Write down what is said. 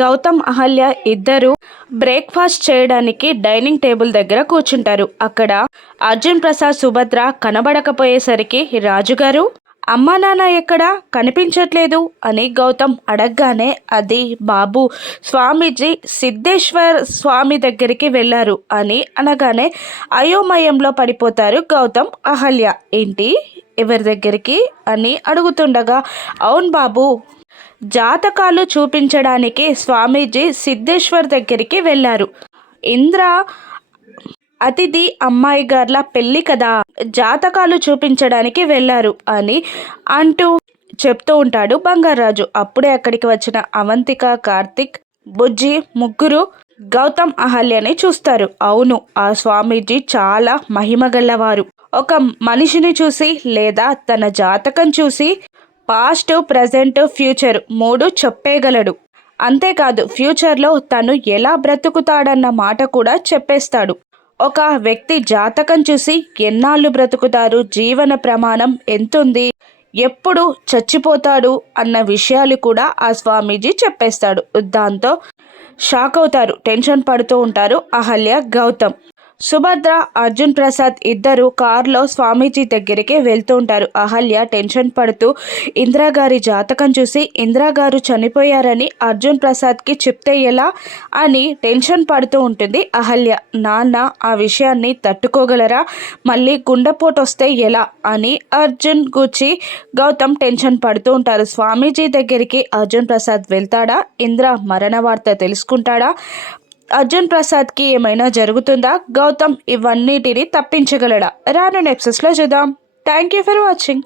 గౌతమ్ అహల్య ఇద్దరు బ్రేక్ఫాస్ట్ చేయడానికి dining table దగ్గర కూర్చుంటారు. అక్కడ అర్జున్ ప్రసాద్ సుభద్ర కనబడకపోయేసరికి రాజుగారు అమ్మా నాన్న ఎక్కడా కనిపించట్లేదు అని గౌతమ్ అడగగానే అది బాబు స్వామీజీ సిద్ధేశ్వర్ స్వామి దగ్గరికి వెళ్ళారు అని అనగానే అయోమయంలో పడిపోతారు గౌతమ్ అహల్య. ఏంటి, ఎవరి దగ్గరికి అని అడుగుతుండగా అవును బాబు, జాతకాలు చూపించడానికి స్వామీజీ సిద్ధేశ్వర్ దగ్గరికి వెళ్ళారు. ఇంద్ర అతిథి అమ్మాయి గార్ల పెళ్ళి కదా, జాతకాలు చూపించడానికి వెళ్ళారు అని అంటూ చెప్తూ ఉంటాడు బంగారాజు. అప్పుడే అక్కడికి వచ్చిన అవంతిక, కార్తిక్, బుజ్జి ముగ్గురు గౌతమ్ అహల్యని చూస్తారు. అవును, ఆ స్వామీజీ చాలా మహిమగల్లవారు. ఒక మనిషిని చూసి లేదా తన జాతకం చూసి పాస్ట్, ప్రజెంట్, ఫ్యూచర్ మూడు చెప్పేయగలడు. అంతేకాదు ఫ్యూచర్లో తను ఎలా బ్రతుకుతాడన్న మాట కూడా చెప్పేస్తాడు. ఒక వ్యక్తి జాతకం చూసి ఎన్నాళ్ళు బ్రతుకుతారు, జీవన ప్రమాణం ఎంతుంది, ఎప్పుడు చచ్చిపోతాడు అన్న విషయాలు కూడా ఆ స్వామీజీ చెప్పేస్తాడు. దాంతో షాక్ అవుతారు, టెన్షన్ పడుతూ ఉంటారు అహల్య, గౌతమ్. సుభద్ర, అర్జున్ ప్రసాద్ ఇద్దరు కారులో స్వామీజీ దగ్గరికి వెళ్తూ ఉంటారు. అహల్య టెన్షన్ పడుతూ ఇందిరాగారి జాతకం చూసి ఇందిరాగారు చనిపోయారని అర్జున్ ప్రసాద్కి చెప్తే ఎలా అని టెన్షన్ పడుతూ ఉంటుంది అహల్య. నాన్న ఆ విషయాన్ని తట్టుకోగలరా, మళ్ళీ గుండెపోటు వస్తే ఎలా అని అర్జున్ గుచ్చి గౌతమ్ టెన్షన్ పడుతూ ఉంటారు. స్వామీజీ దగ్గరికి అర్జున్ ప్రసాద్ వెళ్తాడా, ఇంద్ర మరణ వార్త తెలుసుకుంటాడా, అర్జున్ ప్రసాద్కి ఏమైనా జరుగుతుందా, గౌతమ్ ఇవన్నిటిని తప్పించగలడా, రాను ఎపిసోడ్స్లో చూద్దాం. Thank you for watching.